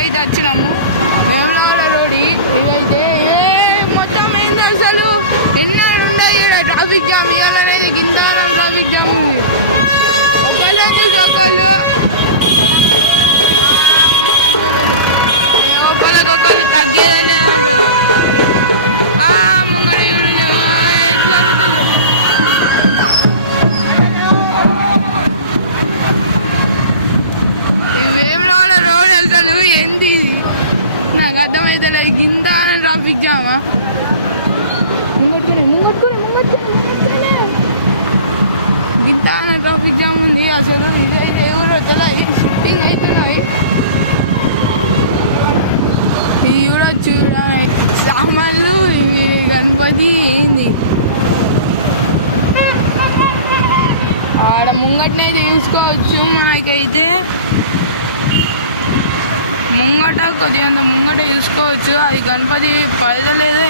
అయితే వచ్చినాము వేములవాడ రోడ్. ఇదైతే మొత్తం ఏంది అసలు ఎన్నడూ ఉండదు ఇక్కడ ట్రాఫిక్ జామ్. ఇవాళనైతే గింతారం ట్రాఫిక్ జామ్ ఉంది. ఒకళ్ళని చూసి ఒకళ్ళు ఒకళ్ళకొకళ్ళు తగ్గేదనే వేములవాడ రోడ్ అసలు ఏంది నాకు అర్థమైతే కింద ట్రాఫిక్ జామా. గిత్తాన ట్రాఫిక్ జామ్ ఉంది అసలు. ఇదైతే ఎవరు షిఫ్టింగ్ అవుతున్నాయి. ఇది చూడొచ్చు సామాన్లు ఇవి గణపతి ఏంది ఆడ ముంగట్నైతే చూసుకోవచ్చు. మనకైతే ముంగట కొద్దిగా ముంగట చూసుకోవచ్చు. అది గణపతి పడలేదు